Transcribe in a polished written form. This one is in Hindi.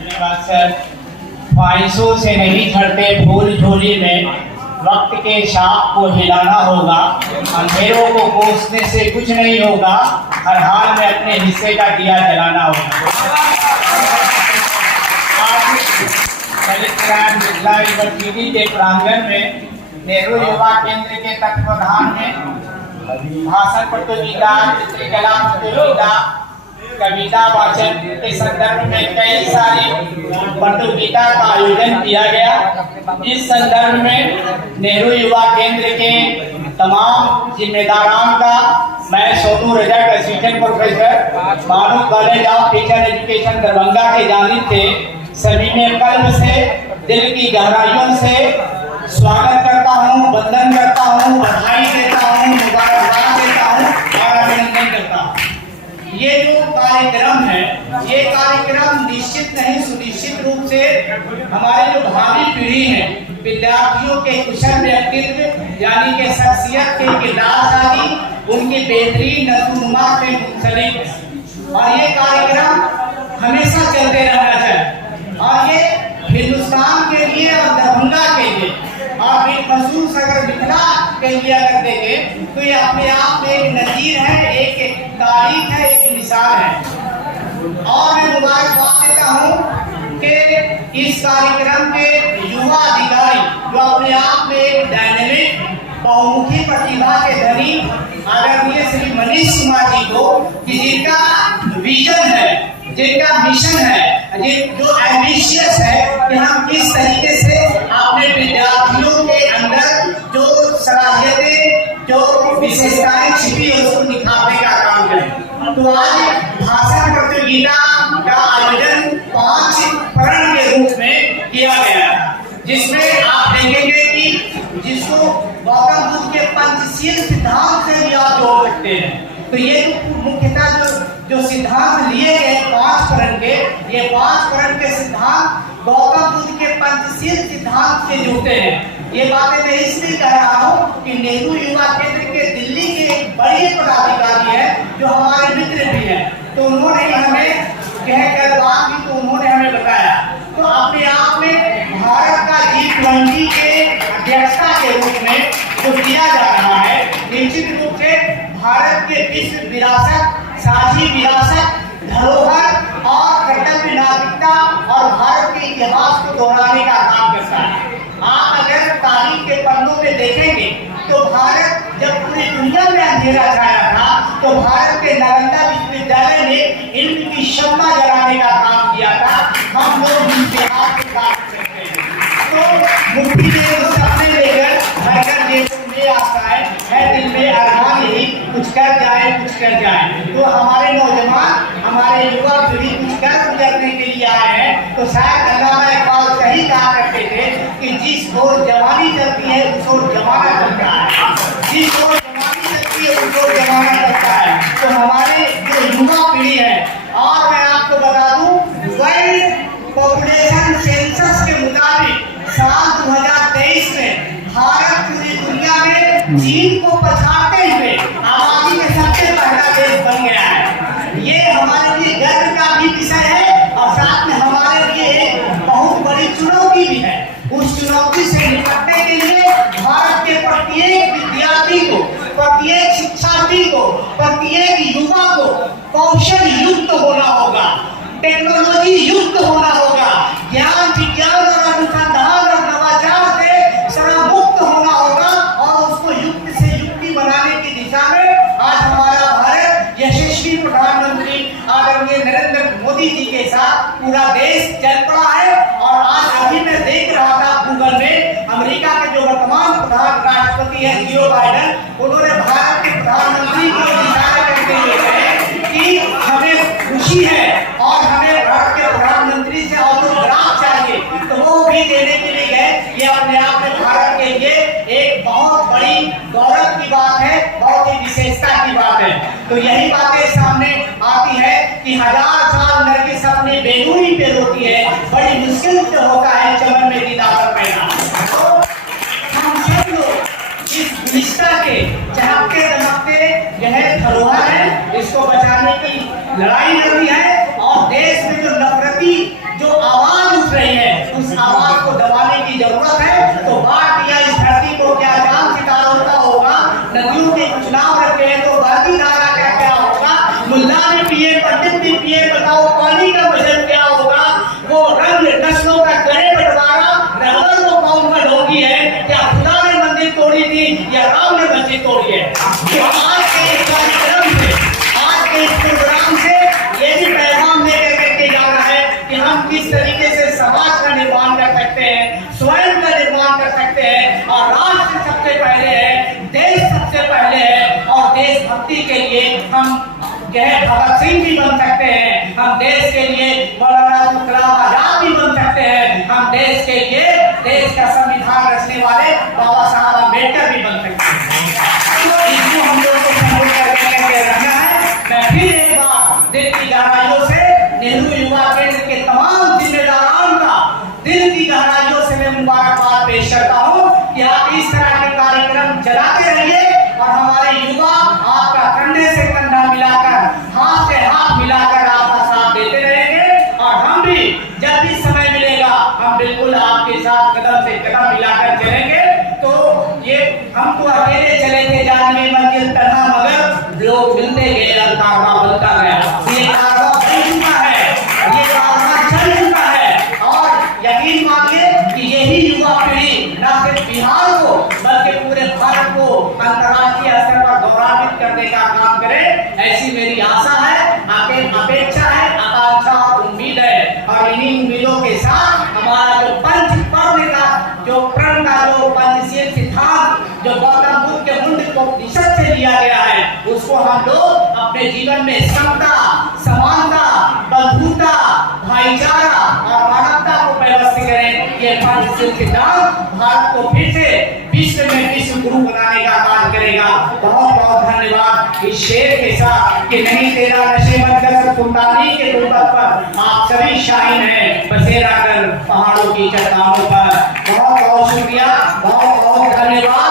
धन्यवाद सर। ख्वाहिशों से नहीं झड़ते फूल झोली में, वक्त के शाप को हिलाना होगा। अंधेरों को कोसने से कुछ नहीं होगा, हर हाल में अपने हिस्से का दिया जलाना होगा। आज जिला यूनिवर्सिटी के प्रांगण में नेहरू युवा केंद्र के तत्वाधान में भाषण प्रतियोगिता, चित्रकला प्रतियोगिता, कविता वाचन के संदर्भ में कई सारी प्रतियोगिता का आयोजन किया गया। इस संदर्भ में नेहरू युवा केंद्र के तमाम जिम्मेदारान का मैं Sonu Rajak, assistant professor, Manav college of teacher education Darbhanga के जानिब से सभी में कल्ब से, दिल की गहराइयों से स्वागत करता हूँ, वंदन करता हूँ, बधाई देता हूँ, मुबारकबाद देता हूँ और अभिनंदन करता हूँ। ये जो कार्यक्रम है, ये कार्यक्रम निश्चित नहीं सुनिश्चित रूप से हमारे जो भावी पीढ़ी है, विद्यार्थियों के कुशल व्यक्तित्व यानी कि शख्सियत के किरदारदारी, उनकी बेहतरीन नजूनुमा से मुंसलिक है और ये कार्यक्रम हमेशा चलते रहना चाहिए। और ये हिंदुस्तान के लिए और दरभंगा के लिए और बिलखसूस अगर मिथिला के लिए अगर देखें तो ये अपने आप में एक नजीर है, एक तारीख है, एक मिसाल है। और मैं मुबारकबाद देता हूँ कि इस कार्यक्रम के युवा अधिकारी जो अपने आप में एक डायनेमिक बहुमुखी प्रतिभा के धनी आदरणीय श्री मनीष कुमार जी को, कि जिनका विजन है, जिनका मिशन है, जो एम्बिशियस है कि हम किस तरीके से अपने विद्यार्थियों के अंदर जो सलाहियतें, जो विशेषताएं छिपी है उसको निखारने का काम करें। तो आज भाषण प्रतियोगिता का आयोजन 5 चरण के रूप में किया गया है, जिसमें आप देखेंगे कि जिसको गौतम बुद्ध के पंचशील सिद्धांत से भी आप जोड़ सकते हैं। तो ये मुख्यतः जो सिद्धांत लिए गए 5 चरण के, ये 5 चरण के सिद्धांत गौतम बुद्ध के पंचशील सिद्धांत से जुड़ते हैं। ये बातें मैं इसलिए कह रहा हूँ कि नेहरू युवा केंद्र के दिल्ली के एक बड़े पदाधिकारी है जो हमारे मित्र भी हैं, तो उन्होंने हमें कहकर बात की, तो उन्होंने हमें बताया। तो अपने आप में भारत का G20 के अध्यक्षता के रूप में जो किया जा रहा है, निश्चित रूप से भारत के विश्व विरासत, साझी विरासत, धरोहर और कर्तव्य नागरिकता और भारत के इतिहास को दोहराने का काम करता है। आप अगर तारीख के पन्नों में देखेंगे तो भारत जब पूरी दुनिया में अंधेरा छाया था तो भारत के नालंदा विश्वविद्यालय ने इल्म की शम्मा जलाने का काम किया था। हम लोग इतिहास के काम करते हैं। तो मुक्ति में तो सपने लेकर हर जेब में आता है दिल में अरमान यही कुछ कर जाए, कुछ कर जाए। तो हमारे नौजवान, हमारे युवा पीढ़ी कुछ कर गुजरने के लिए आए हैं। तो शायद अल्लामा इकबाल सही कहा करते थे कि जिस ओर जवानी चलती है उस ओर जमाना चलता है, जिस ओर जवानी चलती है उस ओर जमाना चलता है। तो हमारे जो युवा पीढ़ी है, और मैं आपको बता दूं वर्ल्ड पॉपुलेशन सेंसस के मुताबिक साल 2023 में भारत पूरी दुनिया में चीन को पछाड़ते हुए आबादी में सबसे पहला देश बन गया है। ये हमारे लिए गर्व का भी विषय है और साथ में हमारे लिए एक बहुत बड़ी चुनौती भी है। उस चुनौती से निपटने के लिए भारत के प्रत्येक विद्यार्थी को, प्रत्येक शिक्षार्थी को, प्रत्येक युवा को कौशल युक्त होना होगा, टेक्नोलॉजी युक्त होना होगा, ज्ञान, विज्ञान और अनुसंधान और नवाचार से मुक्त होना होगा और उसको युक्त से युक्ति बनाने की दिशा में आज हमारा भारत यशस्वी प्रधानमंत्री आदरणीय नरेंद्र मोदी जी के साथ पूरा देश चल पड़ा है। और आज अभी मैं देख रहा था गूगल में, अमेरिका के जो वर्तमान प्रधान राष्ट्रपति है जो बाइडेन, उन्होंने भारत के प्रधानमंत्री को इशारा करते हुए कहा कि हमें खुशी है और हमें भारत के प्रधानमंत्री से ऑटोग्राफ चाहिए, तो वो भी देने के लिए गए। ये अपने आप में भारत के लिए एक बहुत बड़ी गौरव की बात है, बहुत ही विशेषता की बात है। तो यही बातें सामने आती है कि 1000 साल नरगिस अपनी बेनूरी पे रोती है, बड़ी मुश्किल से होता है चमन में दीदार पैदा। तो हम सब लोग इस विशेषता के चहकते दमकते यह धरोहर है, इसको बचाने की लड़ाई लड़ी है और देश में जो नफरती जो तोड़िए। आज के इस कार्यक्रम से, आज के इस प्रोग्राम से ये भी पैगाम लेकर करके जाना है कि हम किस तरीके से समाज का निर्माण कर सकते हैं, स्वयं का निर्माण कर सकते हैं, और राष्ट्र सबसे पहले है, देश सबसे पहले है, और देशभक्ति के लिए हम भगत सिंह भी बन सकते हैं, हम देश के लिए मौलाना अब्दुल कलाम आजाद भी बन सकते हैं, हम देश के लिए देश का संविधान रचने वाले बाबा साहब अम्बेडकर भी बन सकते हैं। तो इसको हम लोग को संबोधित करके रखना है। मैं फिर एक बार दिल की गहराइयों से नेहरू युवा केंद्र के तमाम जिम्मेदारों का दिल की गहराइयों से मैं मुबारकबाद पेश करता हूँ कि आप इस तरह के कार्यक्रम चलाते रहिए और हमारे युवा आपका कंधे से कंधा मिलाकर, हाथ से हाथ मिलाकर आपका साथ देते रहेंगे, और हम भी जब भी समय मिलेगा हम बिल्कुल आपके साथ कदम से कदम मिलाकर चलेंगे। तो ये हम तो अकेले चले थे जाने मंजिल तन्हा, मगर लोग मिलते गए, कारवा बनता गया। ये कारवा बन चुका है, ये कारवा चल चुका है, और यकीन मानिए कि यही युवा पीढ़ी न सिर्फ बिहार को बल्कि पूरे भारत को अंतर्राष्ट्रीय स्तर पर गौरवान्वित करने का काम करे, ऐसी मेरी आशा है, अपेक्षा है, आकांक्षा और उम्मीद है। और इन्हीं उम्मीदों के साथ हमारा जो पंच पर्व का जो प्रण का जो पंचशील सिद्धांत जो गौतम बुद्ध के मुंड को उपनिषद से लिया गया है, उसको हम लोग अपने जीवन में समता, समानता, बंधुता, भाईचारा और मानवता को व्यवस्थित करें। ये पंचशील सिद्धांत भारत को फिर से विश्व में विश्व गुरु बनाने का काम करेगा। बहुत बहुत धन्यवाद इस शेर के साथ कि नहीं तेरा नशे मत कर सुल्तानी के गुंबद पर आप सभी शाहीन हैं बसेरा कर पहाड़ों की चट्टानों पर। बहुत बहुत शुक्रिया, बहुत बहुत धन्यवाद।